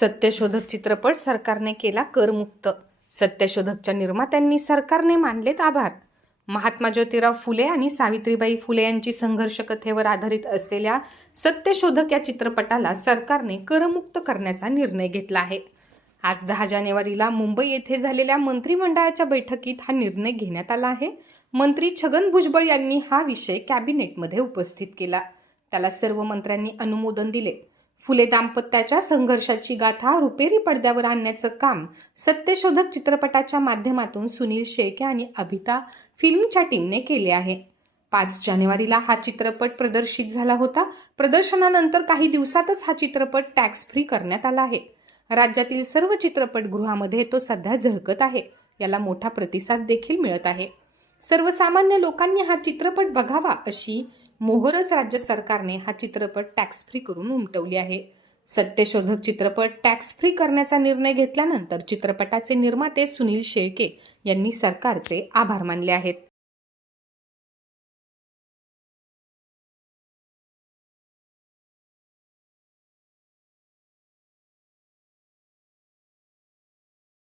सत्यशोधक चित्रपट सरकारने केला करमुक्त. सत्यशोधकच्या निर्मात्यांनी सरकारने मानलेत आभार. महात्मा ज्योतिराव फुले आणि सावित्रीबाई फुले यांची संघर्ष कथेवर आधारित असलेल्या सत्यशोधक या चित्रपटाला सरकारने करमुक्त करण्याचा निर्णय घेतला आहे. आज दहा जानेवारीला मुंबई येथे झालेल्या मंत्रिमंडळाच्या बैठकीत हा निर्णय घेण्यात आला आहे. मंत्री छगन भुजबळ यांनी हा विषय कॅबिनेटमध्ये उपस्थित केला. त्याला सर्व मंत्र्यांनी अनुमोदन दिले. फुले दाम्पत्याच्या संघर्षाची गाथा रुपेरी पडद्यावर आणण्याचं काम सत्यशोधक चित्रपटाच्या माध्यमातून सुनील शेळके आणि अभिता फिल्मच्या टीमने केले आहे. पाच जानेवारीला हा चित्रपट प्रदर्शित झाला होता. प्रदर्शनानंतर काही दिवसातच हा चित्रपट टॅक्स फ्री करण्यात आला आहे. राज्यातील सर्व चित्रपटगृहामध्ये तो सध्या झळकत आहे. याला मोठा प्रतिसाद देखील मिळत आहे. सर्वसामान्य लोकांनी हा चित्रपट बघावा अशी मोहरच राज्य सरकारने हा चित्रपट टॅक्स फ्री करून उमटवली आहे. सत्यशोधक चित्रपट टॅक्स फ्री करण्याचा निर्णय घेतल्यानंतर चित्रपटाचे निर्माते सुनील शेळके यांनी सरकारचे आभार मानले आहेत.